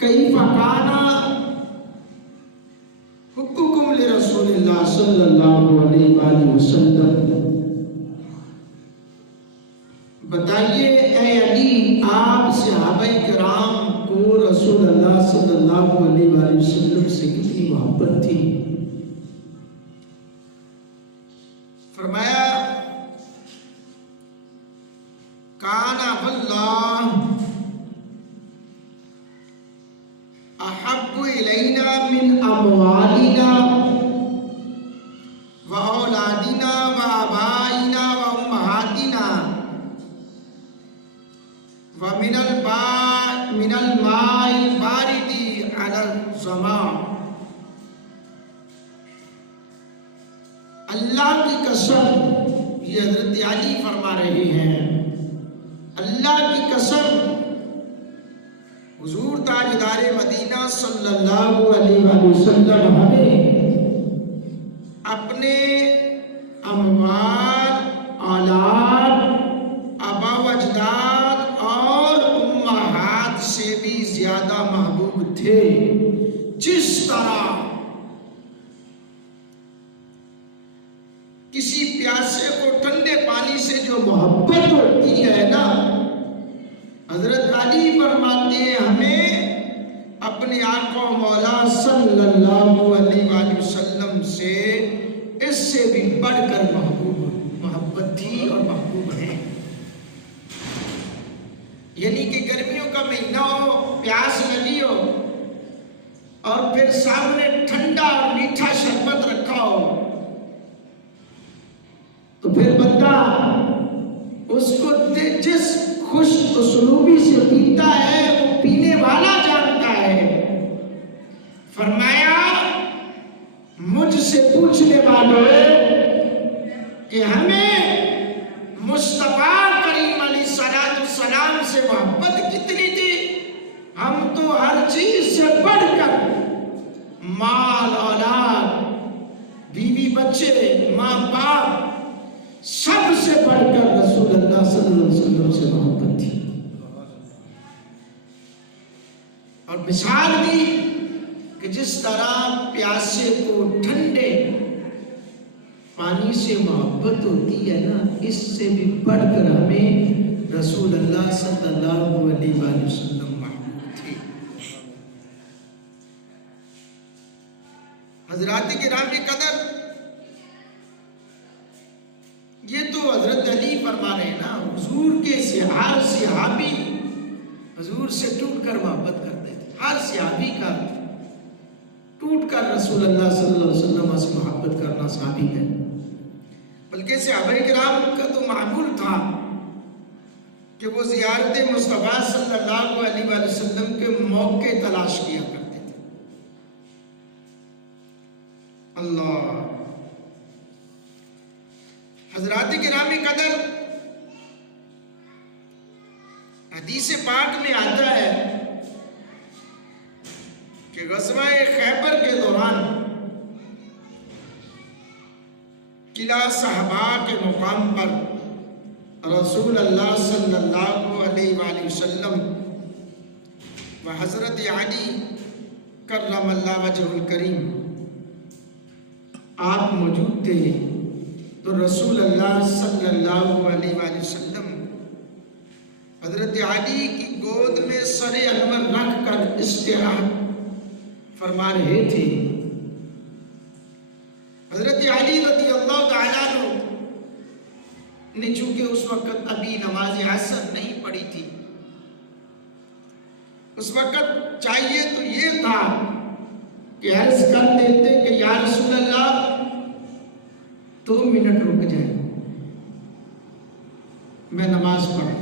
کیف کان حبکم لرسول اللہ صلی اللہ علیہ وآلہ وسلم، بتائیے اے علی آپ صحابہ کرام کو رسول اللہ صلی اللہ علیہ وآلہ وسلم سے کتنی محبت تھی؟ فرمایا کان واللہ احب الینا من اموالنا و اولادنا و آبائنا و امہاتنا ومن الماء البارد علی الظما۔ اللہ کی قسم، یہ حضرت علی فرما رہے ہیں، اللہ کی قسم حضور تاجدار مدینہ صلی اللہ علیہ وآلہ وسلم ہمیں اپنے اموال، اولاد، آبا و اجداد اور امہات سے بھی زیادہ محبوب تھے۔ جس طرح کسی پیاسے کو ٹھنڈے پانی سے جو محبت ہوتی ہے نا، حضرت علی فرماتے ہیں ہمیں اپنے آقا و مولا صلی اللہ علیہ وآلہ وسلم سے اس سے بھی بڑھ کر محبت تھی اور محبوب ہے۔ یعنی کہ گرمیوں کا مہینہ ہو، پیاس لگی ہو اور پھر سامنے ٹھنڈا اور میٹھا شربت رکھا ہو تو پھر بندہ اس کو جس خوش اسلوبی سے پیتا ہے وہ پینے والا جانتا ہے۔ فرمایا مجھ سے پوچھنے والوں کہ ہمیں مصطفیٰ کریم علیہ السلام سے محبت کتنی تھی؟ ہم تو ہر چیز سے بڑھ کر مال، اولاد، بیوی، بچے، ماں باپ، سب سے بڑھ کر رسول اللہ صلی اللہ علیہ وسلم سے محبت تھی۔ اور مثال دی کہ جس طرح پیاسے کو ٹھنڈے پانی سے محبت ہوتی ہے نا، اس سے بھی بڑھ کر ہمیں رسول اللہ صلی اللہ علیہ وآلہ وسلم محبوب تھے۔ حضرات کرام قدر، یہ تو حضرت علی فرما رہے ہیں نا، حضور کے ہر صحابی حضور سے ٹوٹ کر محبت کرتے تھے۔ ہر صحابی کا ٹوٹ کر رسول اللہ صلی اللہ علیہ وسلم سے محبت کرنا صحابی ہے۔ بلکہ صحابہ کرام کا تو معمول تھا کہ وہ زیارت مصطفیٰ صلی اللہ علیہ وآلہ وسلم کے موقع تلاش کیا کرتے تھے۔ اللہ، حضرات گرامی قدر، حدیث پاک میں آتا ہے کہ غزوہ خیبر کے دوران قلعہ صحابہ کے مقام پر رسول اللہ صلی اللہ علیہ وآلہ وسلم و حضرت علی کرم اللہ وجہ الکریم آپ موجود تھے، تو رسول اللہ صلی اللہ علیہ وآلہ وسلم حضرت علی کی گود میں سر انور رکھ کر استراحت فرما رہے تھے۔ حضرت علی رضی اللہ تعالیٰ عنہ نے چونکہ اس وقت ابھی نماز عصر نہیں پڑھی تھی، اس وقت چاہیے تو یہ تھا کہ عرض کر دیتے کہ یا رسول اللہ 2 منٹ رک جائے، میں نماز پڑھوں،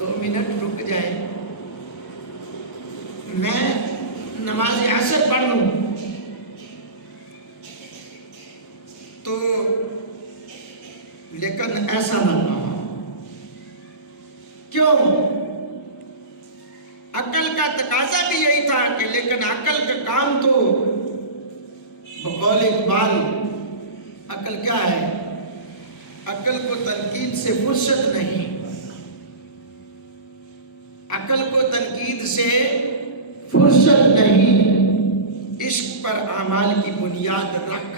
2 منٹ رک جائے، میں نماز عصر پڑھ لوں۔ تو لیکن ایسا نہ کہا، کیوں؟ عقل کا تقاضا بھی یہی تھا کہ لیکن عقل کا کام تو بقول اقبال، عقل کیا ہے؟ عقل کو تنقید سے فرصت نہیں، عقل کو تنقید سے فرصت نہیں، عشق پر اعمال کی بنیاد رکھ۔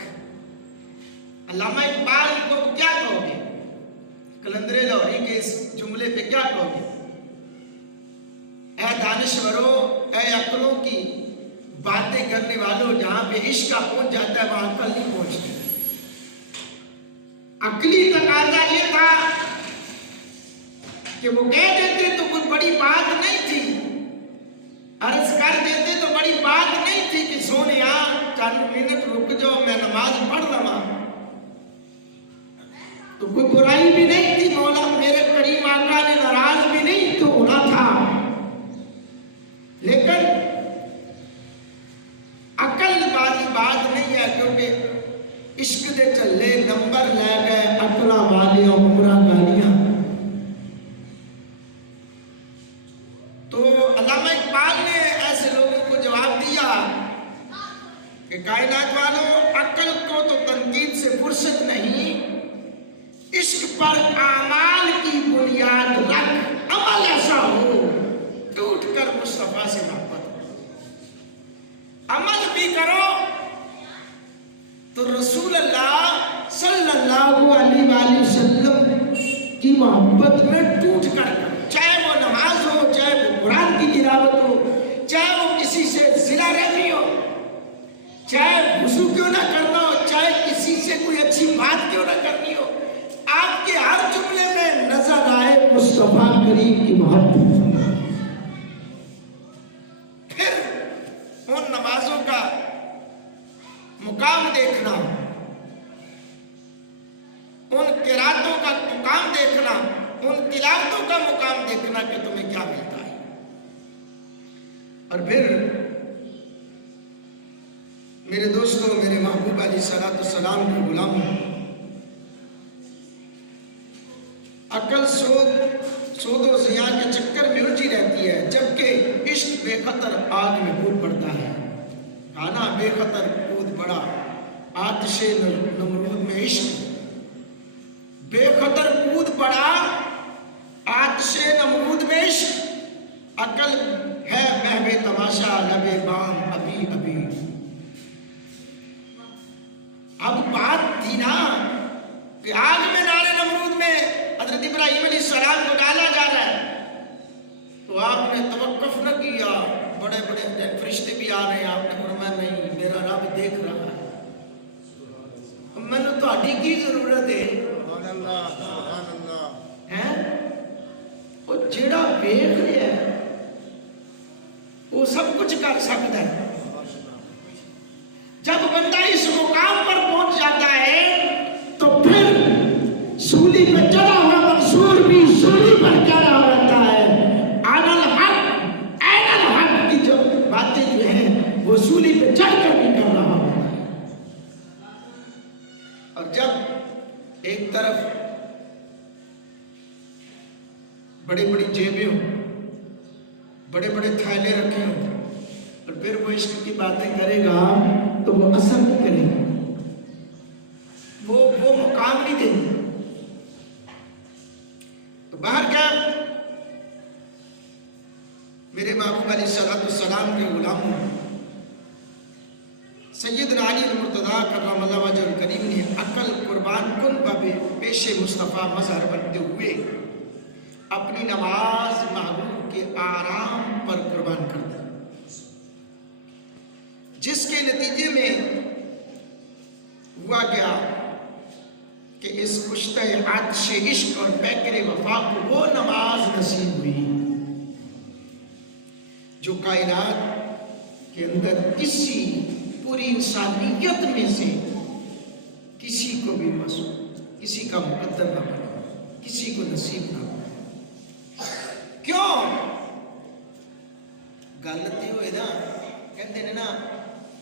علامہ اقبال کو کیا کہو گے؟ قلندر لاہوری کے اس جملے پہ کیا کہو گے؟ اے دانشورو، اے عقلوں کی باتیں کرنے والوں، جہاں پہ عشق کا پہنچ جاتا ہے وہاں عقل نہیں پہنچتی۔ عقلی تقاضا یہ تھا کہ وہ کہہ دیتے تو کوئی بڑی بات نہیں تھی، عرض کر دیتے تو بڑی بات نہیں تھی کہ سونیا چند منٹ رک جاؤ میں نماز پڑھ لواں، تو کوئی برائی بھی نہیں تھی، مولا میرے کریم آقا نے ناراض بھی نہیں تو ہونا تھا۔ لیکن عقل والی بات نہیں ہے، کیونکہ عشق دے چلے نمبر لے گئے عقلاں والیاں عمرہ گالیاں۔ تو علامہ اقبال نے ایسے لوگوں کو جواب دیا کہ کائنات والوں، عقل کو تو تنقید سے فرصت نہیں، عشق پر اعمال کی بنیاد رکھ، عمل ایسا ہو ٹوٹ کر مصطفیٰ سے محبت ہو، عمل بھی کرو تو رسول اللہ صلی اللہ علیہ وآلہ وسلم کی محبت میں ٹوٹ کر کرو، چاہے وہ نماز ہو، چاہے وہ قرآن کی تلاوت ہو، چاہے وہ کسی سے صلہ رحمی ہو، چاہے وضو کیوں نہ کرنا ہو، چاہے کسی سے کوئی اچھی بات کیوں نہ کرنی ہو، آپ کے ہر جملے میں نظر آئے مصطفیٰ کریم کی محبت۔ پھر ان نمازوں کا مقام دیکھنا، ان قراتوں کا مقام دیکھنا، ان تلاوتوں کا مقام دیکھنا کہ تمہیں کیا ملتا ہے۔ اور پھر میرے دوستوں، میرے محبوب علیہ السلام کے غلاموں، عقل سود و ضیاء کے چکر میں الجھی رہتی ہے، جبکہ عشق بے خطر آگ میں کود پڑتا ہے۔ کانا بے خطر کود پڑا آتش نمرود میں عشق، بے خطر کود پڑا آتش نمرود میں عشق، عقل ہے محو تماشا لب بام ابھی ابھی۔ اب بات تھی نا کہ آگ میں نار نمرود میں حضرت ابراہیم علیہ السلام کو ڈالا جا رہا ہے، تو آپ نے توقف نہ کیا، بڑے بڑے فرشتے بھی آ رہے ہیں، آپ نے فرمایا نہیں، میرا رب دیکھ رہا ہے، میں نے تہاڈی کی ضرورت ہے؟ وہ جیڑا ویکھ رہا ہے وہ سب کچھ کر سکتا ہے۔ جب بندہ اس مقام پر پہنچ جاتا ہے تو پھر سولی پہ چڑھا ہوا منصور بھی سولی پر کہہ رہا ہوتا ہے آن الحق این الحق کی جو باتیں جو ہیں وہ سولی پہ چڑھ کر بھی کر رہا ہوتا ہے۔ اور جب ایک طرف بڑے بڑی جیبیں ہوں، بڑے بڑے تھیلے رکھے ہوں، اور پھر وہ عشق کی باتیں کرے گا تو وہ اثر نہیں کرے گا، وہ مقام نہیں دے گا۔ تو باہر کیا میرے محبوب علیہ السلام کے غلاموں، سیدنا علی المرتضیٰ کرم اللہ وجہہ الکریم نے عقل قربان کن بابے پیش مصطفیٰ مظہر بنتے ہوئے اپنی نماز محبوب کے آرام پر قربان کر دی، جس کے نتیجے میں ہوا گیا کہ اس کشتہ آتش عشق اور پیکر وفا کو وہ نماز نصیب ہوئی جو کائنات کے اندر کسی پوری انسانیت میں سے کسی کو بھی مسئول، کسی کا مقدر نہ بنا، کسی کو نصیب نہ بنا۔ کیوں؟ غلطی ہوئے نا، کہتے ہیں نا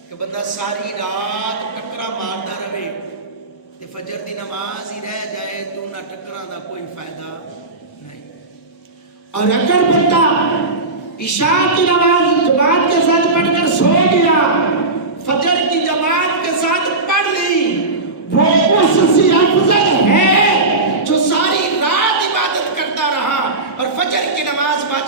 کہ بندہ ساری رات ٹکرا مارتا رہے تے فجر دی نماز ہی رہ جائے تو نہ ٹکرا دا کوئی فائدہ نہیں۔ اور اگر بندہ عشاء کی نماز جماعت کے ساتھ پڑھ کر سو گیا، فجر کی جماعت کے ساتھ پڑھ لی، وہ اس سے افضل ہے جو ساری رات عبادت کرتا رہا اور فجر کی نماز